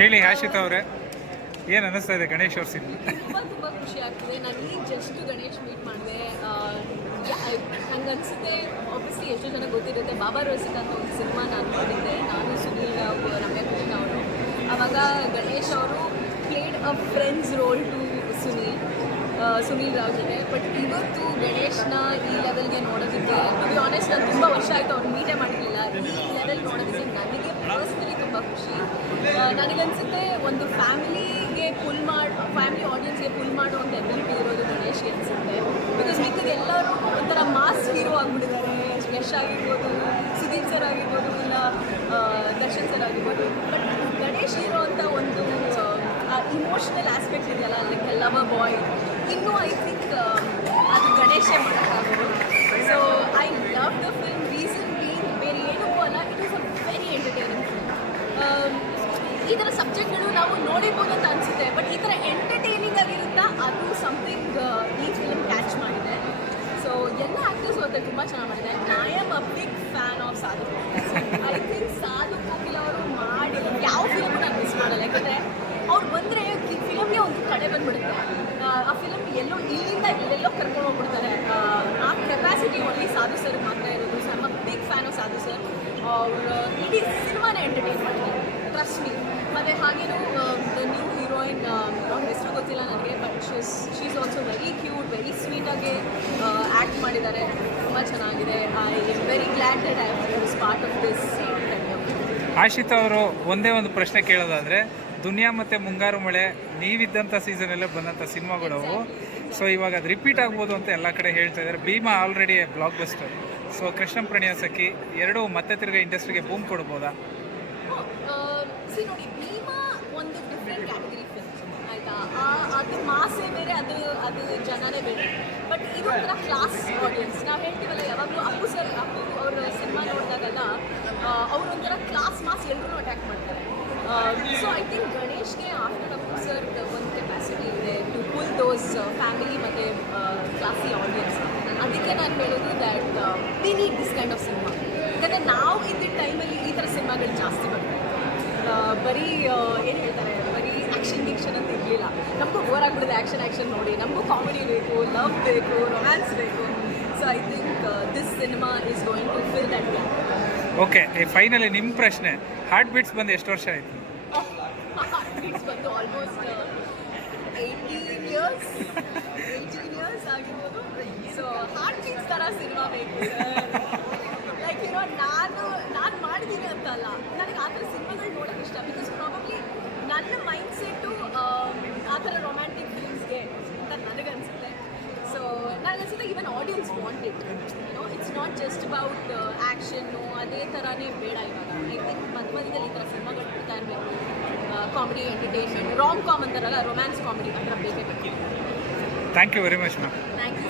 ಹೇಳಿ ಆಶಿತ್ ಅವರೇ, ಏನು ಅನ್ನಿಸ್ತಾ ಇದೆ ಗಣೇಶ್ ಅವ್ರ ಸಿನಿಮಾ? ತುಂಬ ಖುಷಿ ಆಗ್ತದೆ. ನಾನು ಈಗ ಜಸ್ಟ್ ಗಣೇಶ್ ಮೀಟ್ ಮಾಡಿದೆ. ನಂಗೆ ಅನಿಸುತ್ತೆ, ಆಬ್ವಿಯಸ್ಲಿ ಎಷ್ಟು ಜನ ಗೊತ್ತಿರುತ್ತೆ, ಬಾಬಾ ರೋಸಿತ ಅಂತ ಒಂದು ಸಿನಿಮಾ ನಾನು ನೋಡಿದ್ದೆ, ನಾನು ಸುನೀಲ್ ರಾವ್, ರಮ್ಯಾ ಕೃಷ್ಣ ಅವರು. ಆವಾಗ ಗಣೇಶ್ ಅವರು played a friend's role to Sunil Rao ಜೊತೆ. ಬಟ್ ಇವತ್ತು ಗಣೇಶ್ನ ಈ ಲೆವೆಲ್ಗೆ ನೋಡೋದಕ್ಕೆ, ಟು ಬಿ ಆನೆಸ್ಟ್, ನಾನು ತುಂಬ ವರ್ಷ ಆಯಿತು ಅವ್ರು ಮೀಟೇ ಮಾಡಿರಲಿಲ್ಲ. ಈ ಲೆವೆಲ್ ನೋಡೋದಕ್ಕೆ ನನಗೆ ಪರ್ಸ್ನಲಿ ತುಂಬ ಖುಷಿ. ನನಗನ್ಸುತ್ತೆ ಒಂದು ಫ್ಯಾಮಿಲಿ ಆಡಿಯನ್ಸ್ಗೆ ಪುಲ್ ಮಾಡೋ ಒಂದು ಎಬಿಲಿಟಿ ಇರೋದು ಗಣೇಶ್ಗೆ ಅನಿಸುತ್ತೆ. ಬಿಕಾಸ್ ಮಿಕ್ಕಿದ ಎಲ್ಲರೂ ಒಂಥರ ಮಾಸ್ ಹೀರೋ ಆಗಿಬಿಟ್ಟಿದ್ದಾರೆ. ಯಶ್ ಆಗಿರ್ಬೋದು, ಸುದೀಪ್ ಸರ್ ಆಗಿರ್ಬೋದು, ಇಲ್ಲ ದರ್ಶನ್ ಸರ್ ಆಗಿರ್ಬೋದು. ಬಟ್ ಗಣೇಶ್ ಹೀರೋ ಅಂತ ಒಂದು ಇಮೋಷ್ನಲ್ ಆಸ್ಪೆಕ್ಟ್ ಇದೆಯಲ್ಲ, ಲೈಕ್ ಲವರ್ ಬಾಯ್, ಇನ್ನೂ ಐ ಥಿಂಕ್ ಅದು ಗಣೇಶೇ ಮಾಡೋಕ್ಕಾಗೋದು. So I love the film. Reason being ಬೇರೆ ಏನಕ್ಕೂ ಅಲ್ಲ, it is a very entertaining film. ಈ ಥರ ಸಬ್ಜೆಕ್ಟ್ಗಳು ನಾವು ನೋಡಿರ್ಬೋದು ಅಂತ ಅನಿಸುತ್ತೆ, ಬಟ್ ಈ ಥರ ಎಂಟರ್ಟೈನಿಂಗ್ ಆಗಿರುತ್ತಾ, ಅದು ಸಮಥಿಂಗ್ ಈ ಫಿಲ್ಮ್ ಕ್ಯಾಚ್ ಮಾಡಿದೆ. ಸೊ ಎಲ್ಲ ಆ್ಯಕ್ಟರ್ಸ್ ಹೋಗ್ತಾರೆ, ತುಂಬ ಚೆನ್ನಾಗಿ ಮಾಡಿದೆ. I am a big fan of Sadhu. I think Sadhu Kokila ಅವರು ಮಾಡಿರೋ ಯಾವ ಫಿಲ್ಮ್ ನಾನು ಮಿಸ್ ಮಾಡಲ್ಲ. ಯಾಕಂದರೆ ಅವ್ರು ಬಂದರೆ ಈ ಫಿಲಮ್ಗೆ ಒಂದು ಕಡೆ ಬಂದುಬಿಡುತ್ತೆ. ಆ ಫಿಲಮ್ ಇಲ್ಲಿಂದ ಎಲ್ಲೆಲ್ಲೋ ಕರ್ಕೊಂಡು ಹೋಗ್ಬಿಡ್ತಾರೆ. ಆ ಕೆಪಾಸಿಟಿ ಓನ್ಲಿ ಸಾಧು ಸರ್ ಮಾತ್ರ ಇರೋದು. So I am a big fan of Sadhu sir. ಅವ್ರು ಇಡೀ ಸಿನಿಮಾನೇ ಎಂಟರ್ಟೈನ್ ಮಾಡಿದ್ದಾರೆ, ಟ್ರಸ್ಟ್ ಮೀ. ಮತ್ತು ಹಾಗೇನು ದ ನ್ಯೂ ಹೀರೋಯಿನ್, ಅವ್ರ ಹೆಸರು ಗೊತ್ತಿಲ್ಲ ನನಗೆ, but she's also very cute, very ಸ್ವೀಟಾಗಿ ಆ್ಯಕ್ಟ್ ಮಾಡಿದ್ದಾರೆ. ತುಂಬ ಚೆನ್ನಾಗಿದೆ. I am very glad that I was part of this. Ashith ಅವರು ಒಂದೇ ಒಂದು ಪ್ರಶ್ನೆ ಕೇಳೋದಾದರೆ, ದುನಿಯಾ ಮತ್ತು ಮುಂಗಾರು ಮಳೆ ನೀವಿದ್ದಂಥ ಸೀಸನಲ್ಲೇ ಬಂದಂಥ ಸಿನಿಮಾಗಳವು. ಸೊ ಇವಾಗ ಅದು ರಿಪೀಟ್ ಆಗ್ಬೋದು ಅಂತ ಎಲ್ಲ ಕಡೆ ಹೇಳ್ತಾ ಇದ್ದಾರೆ. Bheema already blockbuster. So Krishnam Pranaya ಸಖಿ ಎರಡೂ ಮತ್ತೆ ತಿರ್ಗಿ ಇಂಡಸ್ಟ್ರಿಗೆ ಬೂಮ್ ಕೊಡ್ಬೋದಾ? ನೋಡಿ, ಭೀಮಾ ಒಂದು ಡಿಫ್ರೆಂಟ್ ಕ್ಯಾಟಗರಿ ಫಿಲ್ಮ್, ಆಯಿತಾ? ಅದು ಮಾಸೇ ಬೇರೆ, ಅದು ಜನರೇ ಬೇರೆ. ಬಟ್ ಇದು ಒಂಥರ ಕ್ಲಾಸ್ ಆಡಿಯನ್ಸ್. ನಾವು ಹೇಳ್ತೀವಲ್ಲ ಯಾವಾಗಲೂ, ಅಪ್ಪು ಅವ್ರ ಸಿನಿಮಾ ನೋಡಿದಾಗೆಲ್ಲ ಅವರು ಒಂಥರ ಕ್ಲಾಸ್ ಮಾಸ್ ಎಲ್ಲರೂ ಅಟ್ಯಾಕ್ ಮಾಡ್ತಾರೆ. ಸೊ ಐ ಥಿಂಕ್ ಗಣೇಶ್ಗೆ ಆಫ್ಟರ್ ಅಪ್ಪು ಸರ್ ಒಂದು ಕೆಪಾಸಿಟಿ ಇದೆ ಟು ಪುಲ್ ದೋಸ್ ಫ್ಯಾಮಿಲಿ ಮತ್ತು ಕ್ಲಾಸಿ ಆಡಿಯನ್ಸ್. ಅದಕ್ಕೆ ನಾನು ಹೇಳೋದು that we need this kind of cinema. ಯಾಕಂದರೆ ನಾವು ಇದ್ದ ಟೈಮಲ್ಲಿ ಈ ಥರ ಸಿನಿಮಾಗಳು ಜಾಸ್ತಿ ಬರ್ತಾರೆ. ಬರೀ ಏನು ಹೇಳ್ತಾರೆ, ಬರೀ ಆ್ಯಕ್ಷನ್ ಅಂತ ಇರಲಿಲ್ಲ. ನಮಗೂ ಬೋರ್ ಆಗಿಬಿಡಿದೆ ಆ್ಯಕ್ಷನ್ ನೋಡಿ. ನಮಗೂ ಕಾಮಿಡಿ ಬೇಕು, ಲವ್ ಬೇಕು, ರೊಮ್ಯಾನ್ಸ್ ಬೇಕು. So I think this cinema is going to fill that gap. Okay, finally ನಿಮ್ಮ ಪ್ರಶ್ನೆ, ಹಾರ್ಟ್ ಬೀಟ್ಸ್ ಬಂದು ಎಷ್ಟು ವರ್ಷ ಆಯಿತು? ಹಾರ್ಟ್ ಬೀಟ್ಸ್ ಬಂದು ಆಲ್ಮೋಸ್ಟ್ 18 ಇಯರ್ಸ್ ಆಗಿರ್ಬೋದು. ಸೊ ಹಾರ್ಟ್ ಬೀಟ್ಸ್ ಥರ ಸಿನಿಮಾ ಬೇಕು. ಲೈಕ್ ನಾನು ಮಾಡಿದ್ದೀನಿ ಅಂತ ಅಲ್ಲ, ನನಗೆ ಆ ಥರ ಸಿನಿಮಾಗಳು ನೋಡೋಕೆ ಇಷ್ಟ. ಬಿಕಾಸ್ ಪ್ರಾಬಬ್ಲಿ ನನ್ನ ಮೈಂಡ್ ಸೆಟ್ಟು ಆ ಥರ ರೊಮ್ಯಾಂಟಿಕ್ ಫಿಲ್ಮ್ಸ್ಗೆ ಅಂತ ನನಗನ್ಸುತ್ತೆ. ಸೊ ನನಗನ್ಸುತ್ತೆ even audience want it. It's not just about action, ಅದೇ ಥರನೇ ಬೇಡ ಇವಾಗ. ಐ ಥಿಂಕ್ ಮಧ್ಯದಲ್ಲಿ ಈ ಥರ ಸಿನಿಮಾಗಳು ಬಿಡ್ತಾ ಇರಬೇಕು. ಕಾಮಿಡಿ, ಎಂಟರ್ಟೈನ್ಮೆಂಟ್, ರಾಮ್ ಕಾಮ್ ಅಂತಾರಲ್ಲ, ರೊಮ್ಯಾನ್ಸ್ ಕಾಮಿಡಿ, ಆ ಥರ ಬೇಕೇ ಬೇಕು. Thank you very much ma'am. Thank you.